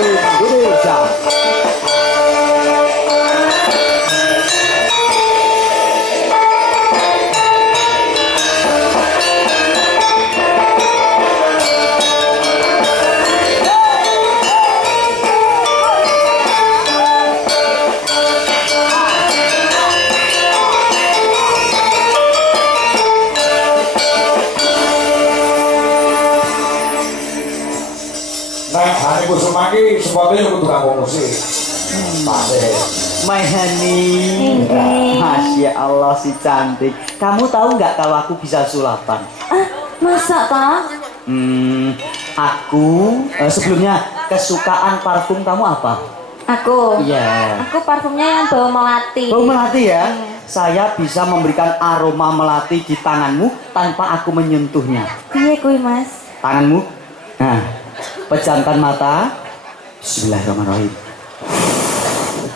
Indonesia. Kusuma iki sepatutnya kudu kanggo musik. Pasti. Mayani. Masya Allah si cantik. Kamu tahu nggak kalau aku bisa sulatan? Masa tak? Aku sebelumnya kesukaan parfum kamu apa? Aku? Iya. Aku parfumnya yang bau melati. Bau melati ya? Saya bisa memberikan aroma melati di tanganmu tanpa aku menyentuhnya. Iya kuy mas. Tanganmu. Nah, pejamkan mata. Bismillahirrahmanirrahim.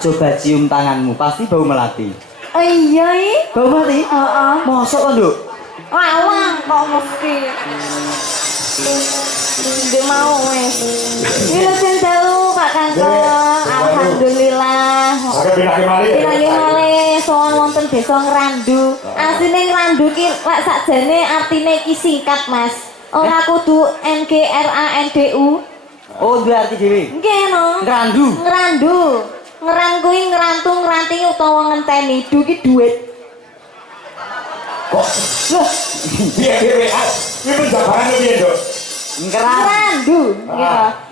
Coba cium tanganmu, pasti bau melati. Oh iya ih. Bau melati? Mosok kan, Duk? Lawang kok mesti. Nggak mau wes. Wilujeng dalu Pak Kangkong. Alhamdulillah. Saged pinanggih malih. Pinanggih malih sowan wonten desa Ngrandu. Asline Ngrandu ki lek sakjane artine iki singkat, Mas. Ora kudu NGRANDU. Oh, dua arti dewe. Nggih no. Ngrandu. Ngrandu. Ngeran kuwi ngrantung ngranting utawa ngenteni. Du ki dhuwit. Kok loh, piye iki penjabarane piye, Dok? Ngrandu.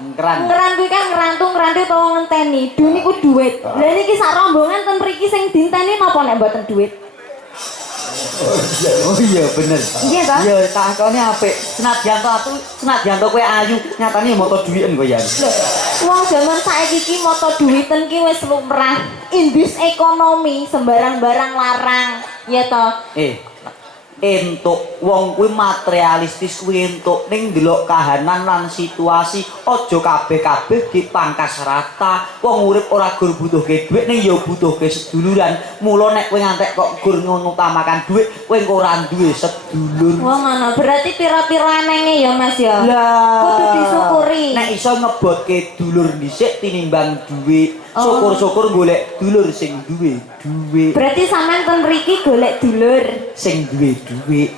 Ngeran kuwi kan ngrantung ngranting utawa ngenteni. Du niku dhuwit. Lah niki sak rombongan ten mriki sing dinteni napa nek mboten dhuwit? Oh iya bener. Iya ta? Iya, takone apik. Senadyan to kowe ayu, nyatane moto dhuwiten kowe ya. Wong jaman saiki iki moto dhuwiten ki wis lumrah. Indus ekonomi sembarang barang larang. Ya to? Entuk wong kuwi materialistis kuwi entuk ning ndelok kahanan lan situasi aja kabeh-kabeh dipangkas rata. Wong urip ora gur butuhke dhuwit ning ya butuhke seduluran. Mula nek kowe ngantek kok gur ngutamakan dhuwit, kowe engko ora duwe sedulur. Wah mana berarti pira-pira enenge ya Mas ya. Lah, kudu disyukuri. Nek iso ngebotke dulur dhisik tinimbang dhuwit. Syukur-syukur golek dulur sing duwe dhuwit. Berarti sampean ten mriki golek dulur Sing duwe dhuwit.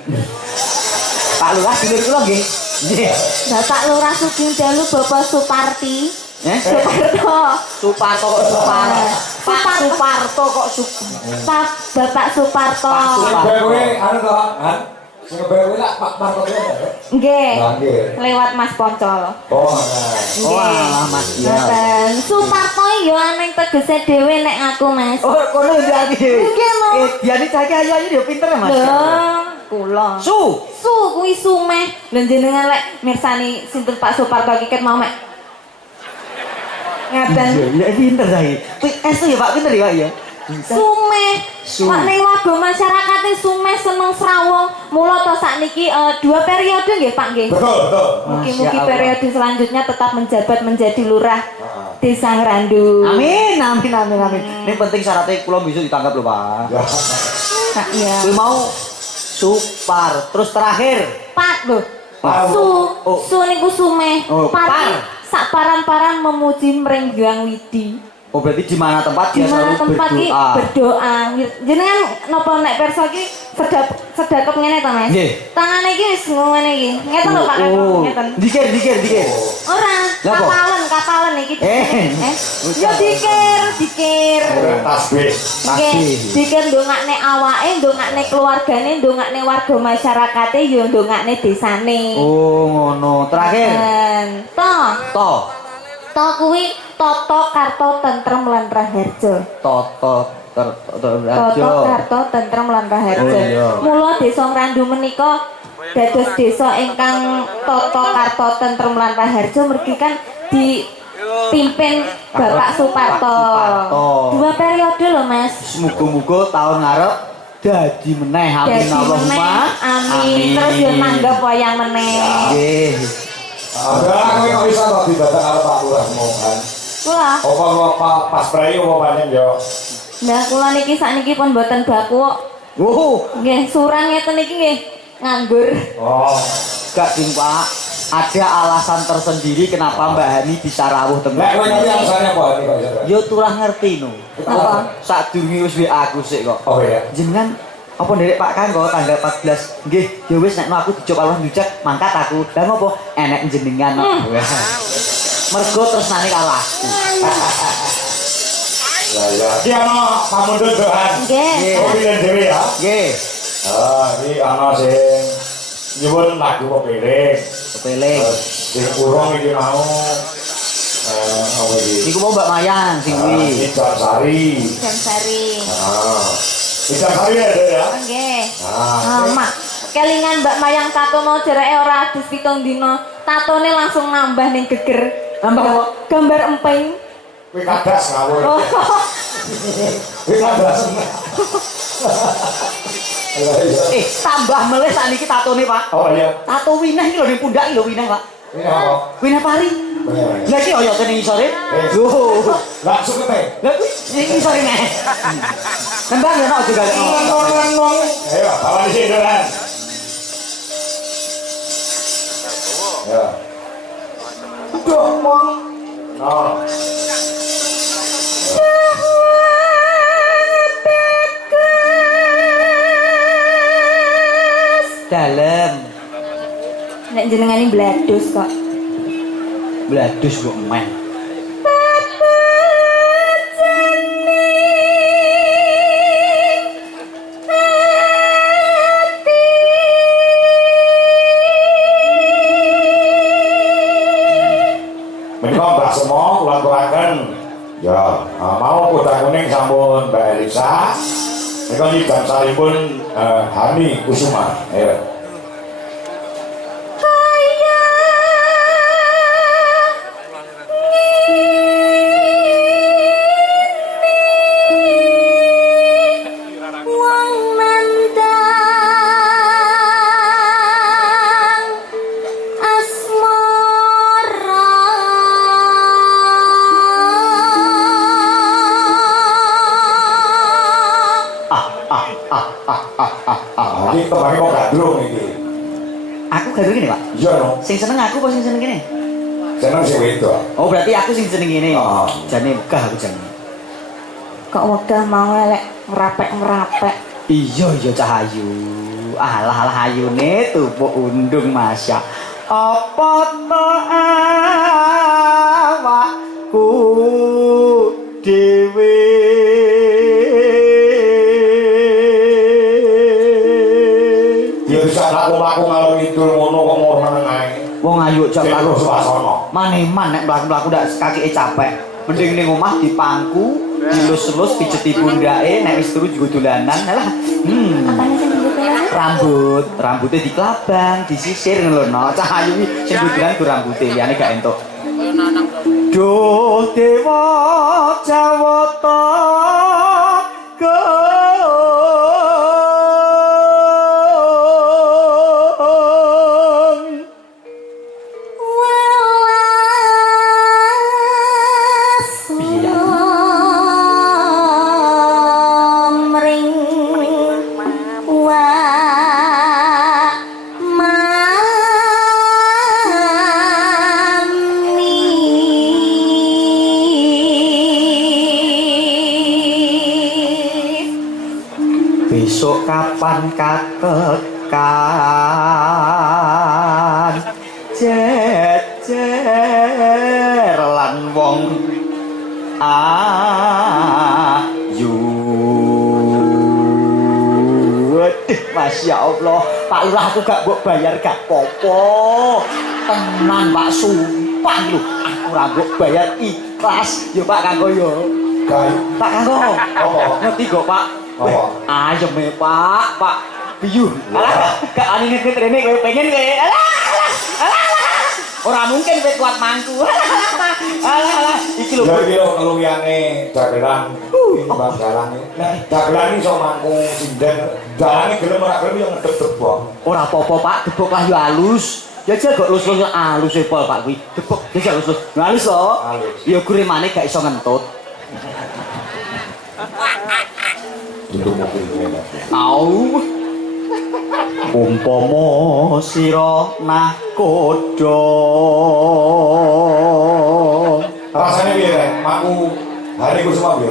Pak Lurah dulur kula nggih. Nggih. Bapak Lurah Sugeng Dalu Bapak Suparti. Suparto. Suparto kok Suparto. Pak Suparto kok Pak Bapak Suparto. Sampai kowe anu to, Han? Sing ngebel kowe lak Pak Marto ya. Nggih. Nggih. Lewat Mas Poncol. Oh, nah. Oh alah Mas ya. Ngoten. Suparto ya aneng tegese dhewe nek aku Mas. Oh kono yo ati dhewe. Nggih, Mas. Diani saiki ayu-ayu yo pinter ya Mas. Lho, kula. Su Kuwi sumeh. Lha jenengan lek mirsani sinten Pak Suparto iki ket mau mek. Ngaten. Iya pinter saiki. Kuwi estu ya Pak pinter ya Pak ya. Sumeh. Kok ning waduh masyarakate sumeh seneng srawung. Mula to sakniki 2 periode nggih Pak nggih. Betul. Mugi-mugi periode selanjutnya tetap menjabat menjadi lurah Desa Ngrandu. Amin. Ini penting syaratnya kula bisa ditangkap lho Pak. Nah, iya. Kuwi mau Supar. Terus terakhir Pat lho. Par. Su niku sumeh. Oh, par. Sak paran-paran memuji Mrenggang Widi. Oh berarti di mana tempat Di dia mana selalu tempat iki berdoa. berdoa. Jenengan napa nek perso iki sedekap ngene to, Mas? Nggih. Tangane iki wis ngene iki. Ngeten lho Pak, ngeten. Dikir. Ora, Napa? kapalan iki. Ya dikir. Tasbih. Nggih, dikir ndongakne awake, ndongakne keluargane, ndongakne warga masyarakate, ya ndongakne desane. Oh ngono. Terakhir. To kuwi Toto Karto Tentrem lan Raharja. Toto Karto Tentrem lan Raharja. Oh, iya. Mula Desa Ngrandu menika dados desa ingkang Toto Karto Tentrem lan Raharja mergi kan dipimpin Bapak Suparto. 2 periode lho Mas. Muga-muga tahun ngarep dadi meneh. Amin Allahumma. Amin. Terus yo nanggap wayang meneh. Nggih. Ada kowe kok iso to didadak karo Pak Lurah mau kan. Kula. Apa pas prei apa panen yo. Nah kula niki sakniki pun mboten baku kok. Oh, Nggih, surang ngeten iki nggih nganggur. Oh, gak ding Pak. ada alasan tersendiri kenapa Mbak Hani bisa rawuh teng. Nek kowe ngerti alasannya apa nih Pak Jendral? Yo turah ngerti no. Apa? Sadurunge wis WA aku sik kok. Oh iya. Jenengan apa nderek Pak Kanggo tanggal 14. Nggih, ya wis nek aku dijok Allah njujak mangkat aku. Lah ngopo? Enek jenengan. Mergo tresnane karo aku. Lah ya. Iki ana pamundhut doan. Nggih. Kopi dan dhewe ya. Nggih, Iki ana sing nyuwun lagu pepiring. kepeling. Sing urung iki mau apa iki? Niku mau Mbak Mayang sing kuwi. Ijar Sari. Dan Sari. Ijar Sari ya, Dek ya. Nggih. Nah, Mak, kelingan Mbak Mayang tatono jereke ora adus 7 dina. Tatone langsung nambah ning geger. Nambah apa? Gambar emping. kowe kadas ngawur. Oh. Kowe kadas. Tambah melih sakniki tatone, Pak. Oh iya. Tato wineh iki lho ning pundak iki lho wineh, Pak. Ini apa? Wineh pari. Lah iki oyote ning isore. Lho. Lah sukete. Lah kuwi ning isore nek. Kembang ya nek juga. Ayo, bawa di sini Dolan. Ya. Duh, Mong. No. Dalem. Nek jenengane bladus kok. Bladus kok men. Menika Mbak Semong kula aturaken. Ya, mau kuda kuning sampun Mbak Elisa. Menika nyidam saripun Hani Kusuma. Ayo. Ini kemarin kok gandrung ini. Aku gandrung ini, Pak. Iya no. Sing seneng aku apa sing seneng ini? Seneng sing wedok. Oh, berarti aku sing seneng ini. Oh. Jane megah aku jane. Kok wegah mau elek ngerapek-ngerapek. Iya cahayu. Alah ayune tupuk undung Masya. Apa to awakku dhewe Ya bisa laku-laku ngalor ngidul ngono kok mur meneng ae. wong ayu jak Lalu lalu suasana. maneman nek mlaku-mlaku ndak kakeke capek. Mending ning omah dipangku, dilus-lus pijeti pundake nek wis turu juga dolanan. Alah. Apane sing dibutuhkan? Rambutnya dikelabang, disisir ngono lho. Cahayu iki sing butuhan ku rambute, liyane gak entuk. Duh dewa Jawata besok kapan katekan jejer lan wong ayu. Waduh, Masya Allah, Pak Lurah aku gak mbok bayar gak popo. Tenan Pak, sumpah lho, aku ora mbok bayar ikhlas. Yo Pak Kanggo yo. Kae. Pak Kanggo. Apa? Ngerti kok Pak? Apa? Ayem Pak piyu. Alah, gak ani ngikut rene kowe pengen kowe. Alah. Ora mungkin kowe kuat mangku. Alah, iki lho. Ya iki lho keluyane dagelan Bang Dalang iki. Nek dagelan iso mangkung sinden, dalane gelem ora gelem yo ngedep debok. Ora apa-apa Pak, debok lah yo halus. Ya aja kok lus-lus halus e Pol Pak kuwi. Debok ya halus. Halus to. Halus. Ya guremane gak iso ngentut. Duduk mobil ini. Au. umpama sira nahkoda rasanya piye rek maku hari kusuma piye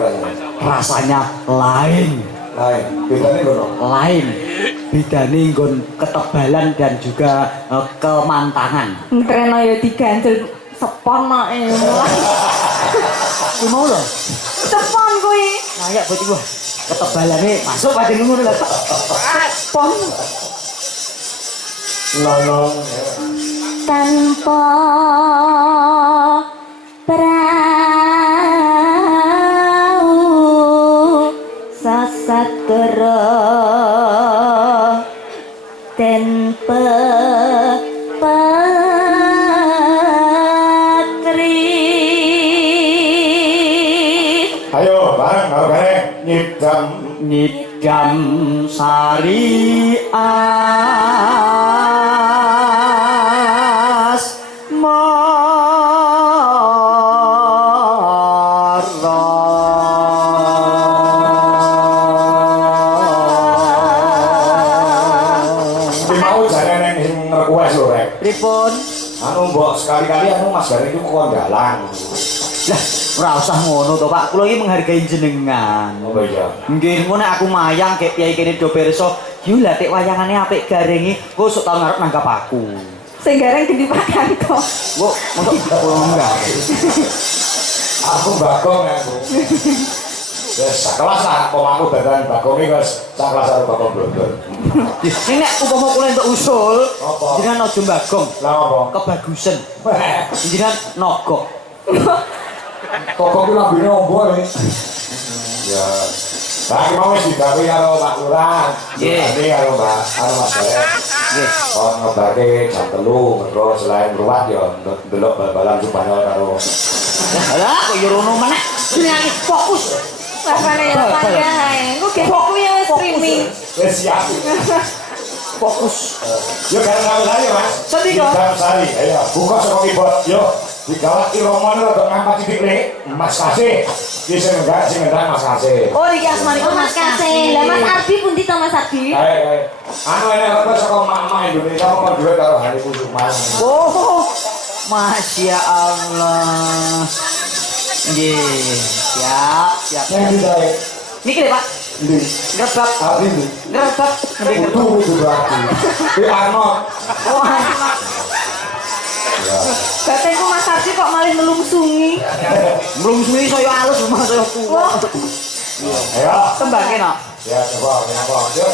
rasanya lain bedane ngono lain bedane nggon ketebalan dan juga kemantangan Treno ya diganjel sepon nek mulai. ku mau lho Sepon kuwi. kayak bocah gua ketebalannya masuk pada ngono lho Sepon lolong tanpa prau sasatra den patri ayo bareng karo bareng nyidam Nidam Sari mau jarene sing request lho rek Pripun? anu mbok sekali-kali anu Mas Garing iku kondalan Lah, ora usah ngono to, Pak. Kula iki menghargai jenengan. oh iya Nggih, ngono aku mayang kek piyai kene do pirsa. Yo lah tek wayangane apik garingi, kok sok tau ngarep nanggap aku. sing gareng gede pakanto. Kok mosok kula enggak. aku bakong aku wis sakelas lah pemaku dadan bakong iki wis sakelas karo bakong blondor Ning nek upama kula entuk usul, Apa? jenengan aja mbagong, lah apa kebagusan. Jenengan nogok. Kok ki lambene ombo ya. Ya. Lah ki mau wis digawe karo Pak Lurah. Nggih. Ini karo Mbak anu Mas Garing. Nggih. Kon ngebake jam 3 mergo selain ruwat ya ndelok bal-balan Spanyol karo Lah, kok yo rono meneh. Jenengan fokus. Rasane ya panjang. Engko ge fokus ya streaming. wis siap. Fokus. Yo gareng karo saya Mas. Sedika. Jam sari. Ayo buka saka keyboard. Yo digawat iromane rada ngangkat titik le. Mas Kasih. Ki sing enggak sing ngendang Mas Kasih. Oh iki asmanipun Mas Kasih. Lah Mas Ardi pundi to Mas Ardi? Kae. Anu ini rata saka mama Indonesia mau duit karo Hani Kusuma. Oh, Masya Allah. Nggih, siap. Yang digawe. Niki lho, Pak. Ndi? Grebak, Abi ndi? grebak, ngerti grebak. Kudu itu berarti. Di Arnold. Oh, Ya. Batengku Mas Ardi kok malah melungsungi. belum suwi saya halus, rumah saya kuat. Ayo. Tembake nak. Ya coba kenapa? Yuk.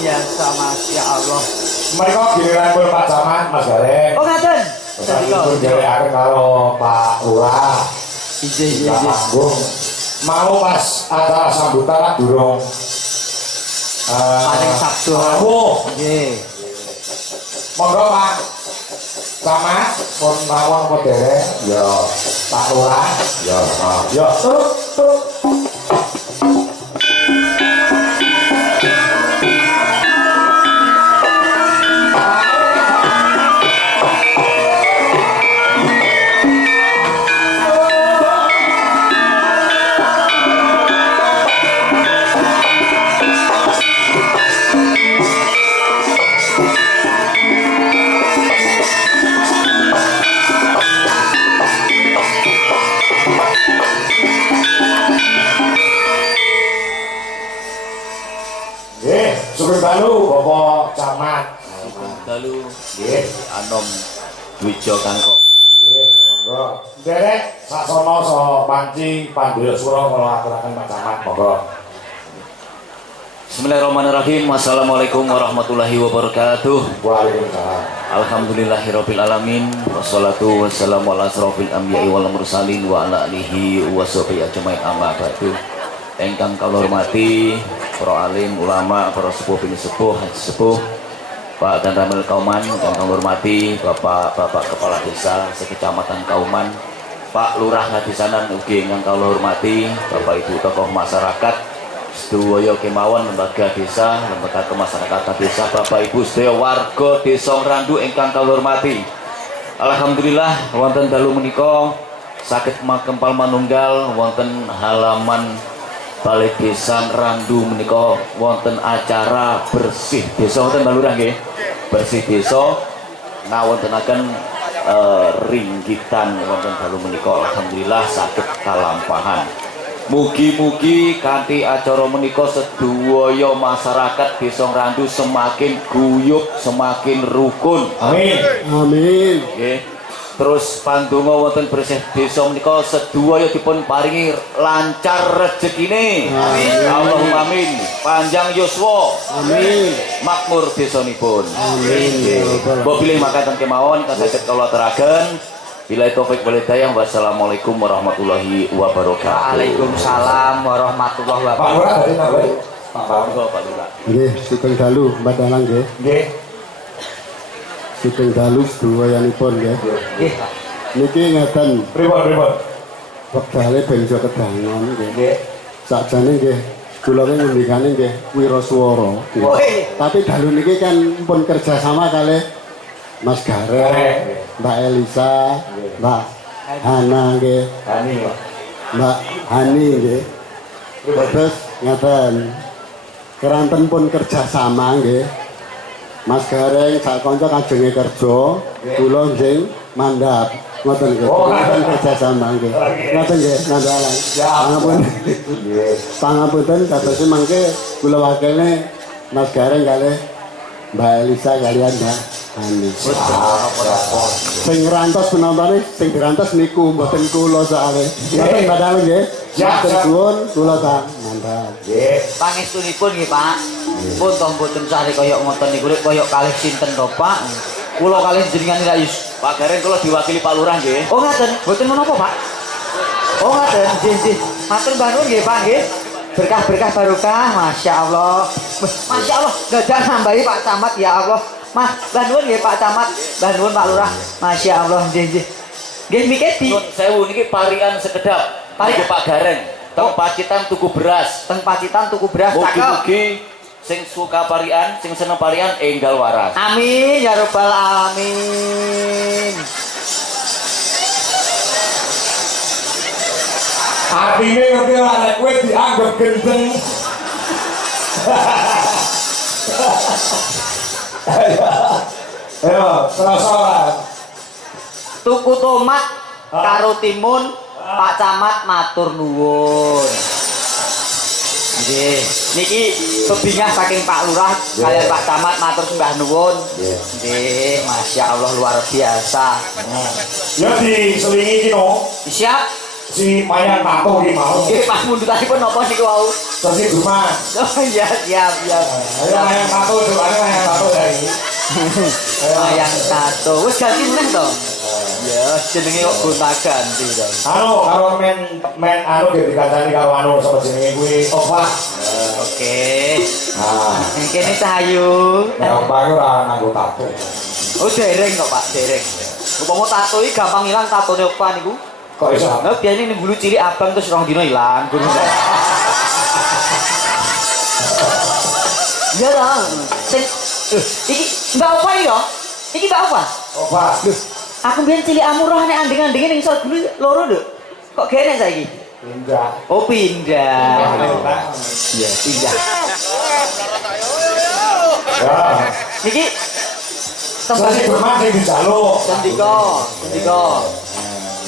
biasa Masya Allah. Mereka giliran pun Pak Camat, Mas Gareng. Oh ngaten. Tadi pun jadi kalau Pak Lurah. Iya. Panggung. Mau pas acara sambutan lah durung. Paling Sabtu. Nggih. Monggo Pak Camat pun mawon apa dereng? Ya, Pak Lurah. Ya, ya. Turut. Dalu Bapak Camat. Dalu nggih Anom Dwijo Kangko. Nggih, monggo. Derek sasono so panci pandhaya sura kula aturaken Pak Camat, monggo. Bismillahirrahmanirrahim. Wassalamualaikum warahmatullahi wabarakatuh. Waalaikumsalam. Alhamdulillahirabbil alamin. Wassalatu wassalamu ala asrofil anbiya'i wal mursalin wa ala alihi washabihi ajmain amma ba'du. Engkang kula hormati para alim, ulama, para sepuh, bini sepuh, haji sepuh, Pak dan Ramil Kauman, yang kami hormati Bapak Kepala Desa Sekecamatan Kauman, Pak Lurah Hadisanan ugi yang kami hormati, Bapak Ibu tokoh masyarakat, sedaya kemawon lembaga desa, lembaga kemasyarakatan desa, Bapak Ibu sedaya warga Desa Randu ingkang kami hormati. Alhamdulillah wonten dalu menika saged makempal manunggal wonten halaman Balai Desa Randu menika wonten acara bersih desa wonten Balurah nggih. Bersih desa ngawontenaken ringgitan wonten dalu menika alhamdulillah saged kalampahan. Mugi-mugi kanthi acara menika sedaya masyarakat Desa Ngrandu semakin guyub, semakin rukun. Amin. Amin. Nggih. Terus pandonga wonten bersih desa menika sedaya dipun paringi lancar rezekine. Amin. Allahumma amin. Panjang yuswa. Amin. Makmur desanipun. Amin. Mbok bilih makaten kemawon kasaged kula aturaken. Bila taufik wal hidayah. Wassalamualaikum warahmatullahi wabarakatuh. Waalaikumsalam warahmatullahi Pak wabarakatuh. Lurah dari napa? Pak Monggo Pak Lurah. Nggih, sugeng dalu Mbak Dalang nggih. Nggih. Sugeng dalu sedoyanipun nggih. Nggih. Niki ngeten Pripun? wektale bangsa kedangan nggih. Nggih. Sakjane nggih kula ki ngendikane nggih wiraswara. nggih. Woi. Tapi dalu niki kan pun kerjasama kalih Mas Gareng, Mbak Elisa, Mbak Hana nggih, Hani, Pak. Mbak Hani nggih. Terus ngeten. Keranten pun kerjasama nggih. Mas Gareng sak kanca kajenge kerja, kula nggih mandhap. Ngoten nggih. Kan kerjasama nggih. Ngoten nggih, nandalan. Pangapunten. Nggih. Pangapunten kados mangke kula wakilne Mas Gareng kalih Mbak Elisa kalian Mbak Hani. Sing ngrantos penontone sing dirantos niku mboten kula soalé. Ngoten Mbak Dalang nggih. Matur suwun kula tak mandhap. Nggih. Pangestunipun nggih Pak. Pun toh mboten sare kaya ngoten niku rek kaya kalih sinten to Pak. Kula kalih jenengan Rayus. Pak Gareng kula diwakili Pak Lurah nggih. Oh ngaten, mboten menapa Pak. Oh ngaten, nggih. Matur mbah nuwun nggih Pak nggih. Berkah-berkah barokah, Masya Allah. Masya Allah, dadak nambahi Pak Camat ya Allah. Mas, mbah nuwun nggih Pak Camat, mbah nuwun Pak Lurah. Masya Allah, nggih. Nggih mikir Nun sewu niki parian sekedap. Parian? Pak Gareng. Teng Pacitan tuku beras. teng Pacitan tuku beras cakep. Mugi-mugi sing suka parian, sing seneng parian enggal waras. Amin ya rabbal alamin. Artine ngerti ora nek kowe dianggap gendeng. Ayo, terus ora. Tuku tomat karo timun, Pak Camat matur nuwun. Nggih, niki bebingah saking Pak Lurah kalian Pak Camat matur sembah nuwun. Nggih, Masya Allah luar biasa. Ya diselingi iki no. Siap. Si mayang tato iki mau. Nggih, Pak mundutanipun napa niku wau? Sesi Jumat. Oh iya, siap. Ayo mayang tato, doane mayang tato dari. Mayang tato. Wis ganti meneh to? Ya, jenenge kok gonta-ganti to. Karo men anu ge dikandani karo anu sapa jenenge kuwi Opa. Oke. Nah, Kene Cahayu. nek Opa ku ora nganggo tato. Oh, dereng kok, Pak, dereng. Upama tato iki gampang ilang tatone Opa niku. Kok iso? Nah, biasanya ini bulu cilik abang terus rong dino hilang. Iya dong. Sing iki Mbak Opa iki dong. Iki Mbak Opa. Opa. Aku biyen cilik amurah nek anding-andinge ning isor dulu loro nduk. Kok gene saiki? Pindah. Oh, pindah. Iya, pindah. Ya. Niki Sesi tempat Jumat sing dijaluk. Sendika.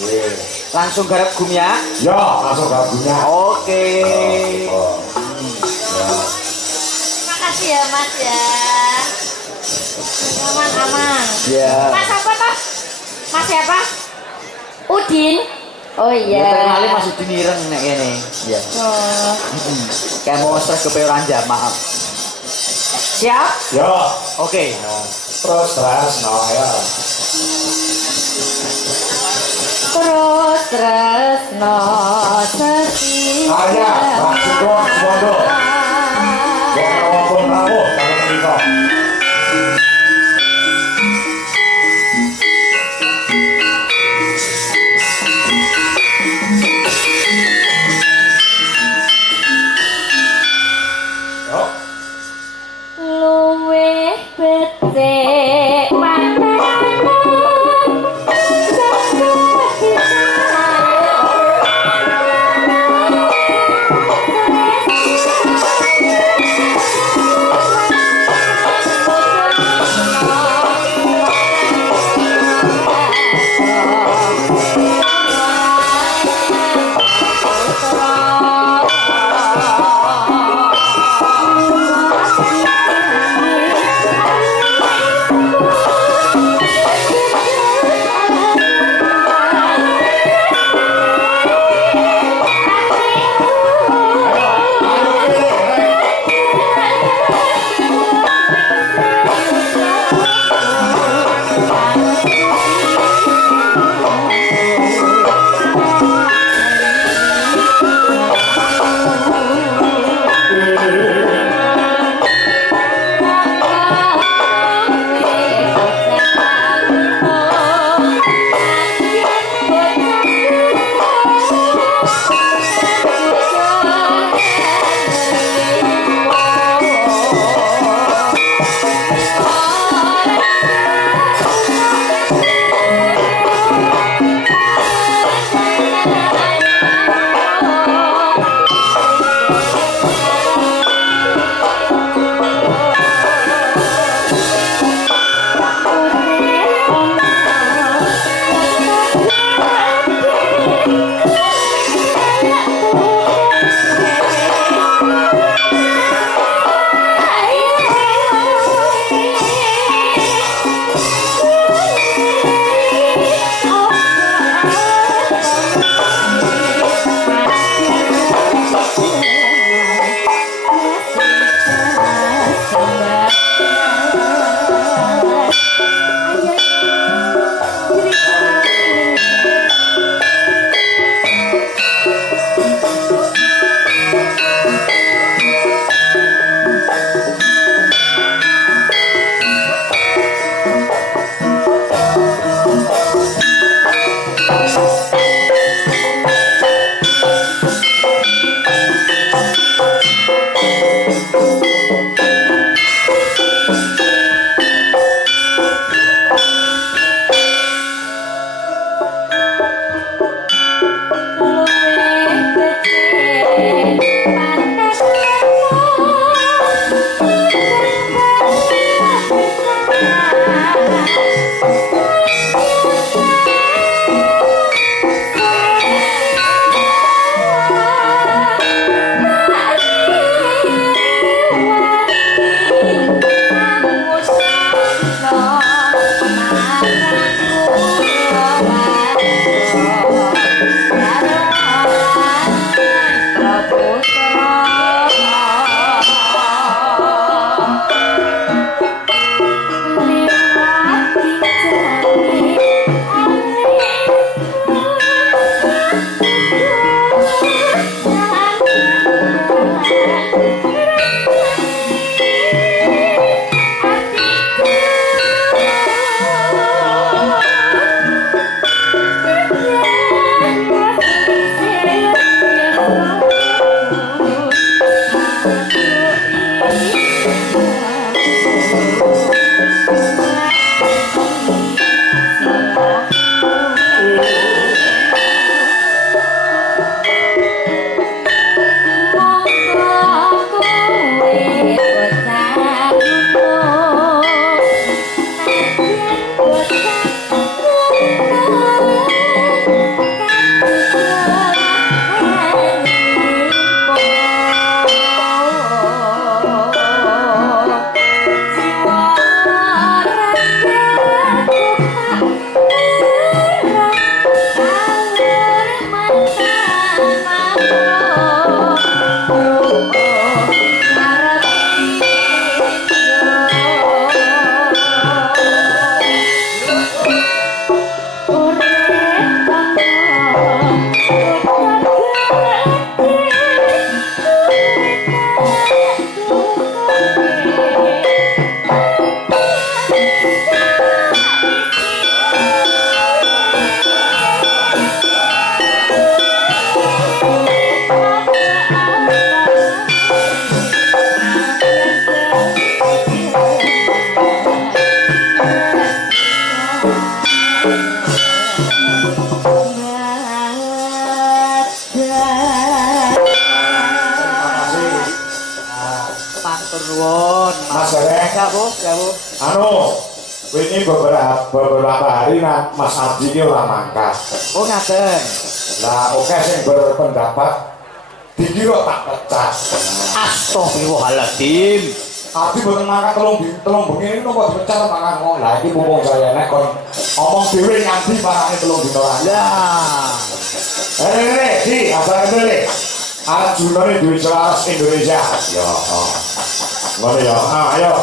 Nggih. Langsung garap gumya. Ya, langsung gabungnya. Oke. Terima kasih ya Mas ya. Aman. Ya. Mas apa toh? Mas siapa? Udin. Oh Ya iya. terkenalnya Mas Udin ireng nek ngene. Ya. Oh. Kayak mau stres kepeoran jam, maaf. Siap? Ya. Oke. Terus no ya. Terus no sesi. Arya, Pak Sugong Suwondo. Wong rawuh karo menika. Yo. Luwih becik pandangan Mas Gareng. Ya Bu, ya Bu. Anu, ini beberapa hari Mas Ardi ini orang mangkat. Oh ngaten. Lah oke sing berpendapat dikira tak pecah. Astagfirullahaladzim. Ardi boten mangkat telung bengi ini nopo dipecah mangan kok. Lah iki mumpung jayane kon omong dhewe nganti parane telung dina lagi. Lah. Di asal ngene. Arjuna ini duwe selaras Indonesia. Ya. Ngono ya. Ayo.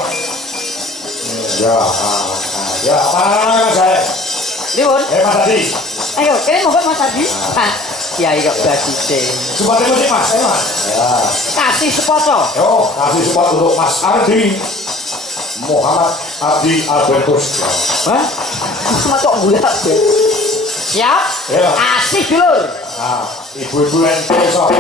Ya, ya, apa saya? Liwun. Mas Adi. Ayo, kene monggo Mas Adi. Ah, kiai kok badise. Support musik Mas, Mas. Ya. Kasih sepoto. Yo, kasih support untuk Mas Ardi. Muhammad Ardi Albertus. Hah? Sama kok bulat. Siap? Ya. Asih dulur. Nah, ibu-ibu yang besok.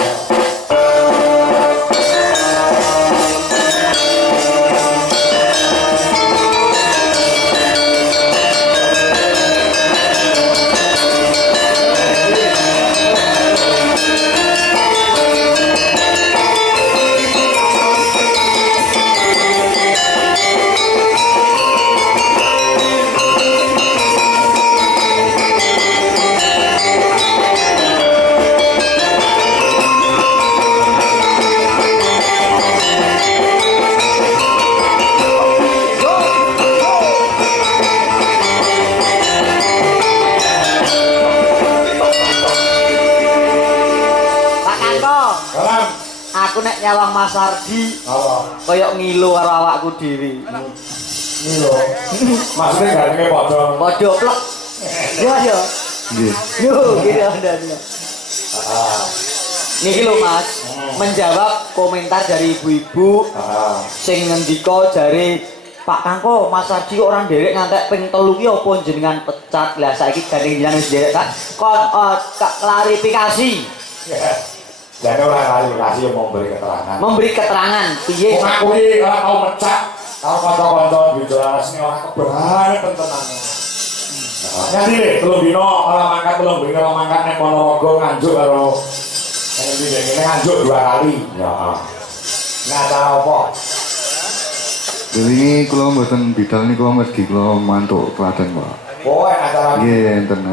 Aku nek nyawang Mas Ardi kaya ngilu karo awakku dhewe. Ngilu. Maksudnya gandenge padha. Padha plek. Ya ya. Nggih. Yo, gini andane. Niki lho Mas, menjawab komentar dari ibu-ibu sing ngendika jare Pak Kangko, Mas Ardi kok ora nderek ngantek ping 3 ki apa jenengan pecat? Lah saiki gandeng jenengan wis nderek Kak. Kon klarifikasi. Jadi orang klarifikasi yang memberi keterangan. Memberi keterangan piye? Wong aku iki ora tau mecat. Karo kanca-kanca bicara sini orang kebangetan tenan. Nanti deh, telung dino kalau mangkat telung dino kalau mangkat nek Ponorogo nganjuk karo ini nganjuk 2 kali. Ya. Ini acara apa? Jadi kalau mboten bidal nih kalau mergi kalau mantuk Klaten Pak. Oh, acara. Iya, enten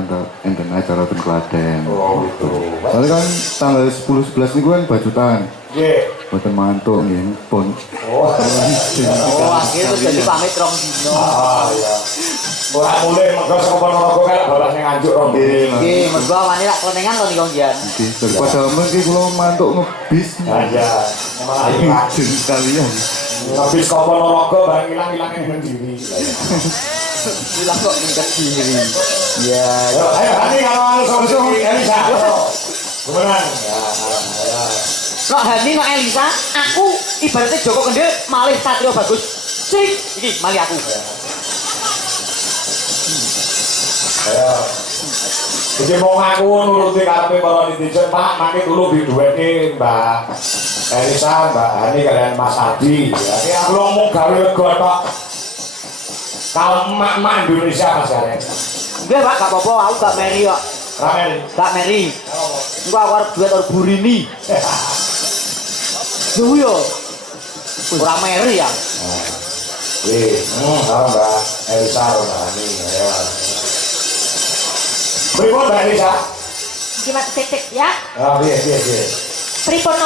acara ten Klaten. Oh, gitu. Soalnya kan tanggal 10-11 nih kan bajutan. Iya. Mboten mantuk nggih pun. Oh. Oh, akhirnya jadi pamit rong dino. Ah, iya. Ora boleh mergo saka Ponorogo kan balas ning nganjuk rong. Iki mergo awake lak klenengan kok niku njian. Nggih, daripada mengki kalau mantuk ngebis. Ya, ya. Malah ilang. Jen sekalian. Ngebis ke Ponorogo barang ilang-ilangin dengan diri. Bilang kok ning Kediri. Ya, Ayo, Hani kalau anu sama Elisa. Kebenaran. Ya, ya. Nok Hani nok Elisa, aku ibaratnya Joko Kendil malih Satrio Bagus. Cik, iki malih aku. Ayo. Iki mau ngaku nuruti karepe para netizen, Pak, mangke dulu diduweke Mbak Elisa, Mbak Hani kalian Mas Adi. Ya, iki aku ngomong gawe lega tok. Kaum emak-emak Indonesia Mas Arek. Nggih, Pak, gak apa-apa, aku gak meri kok. Ramel. Gak meri. Engko aku arep duet karo Burini. Yo yo. Ora meri ya. Wih, karo Mbak Elisa Mbak Hani. Ayo. Pripun Mbak Elisa? Gimana cek ya? Ah, piye piye piye. Pripun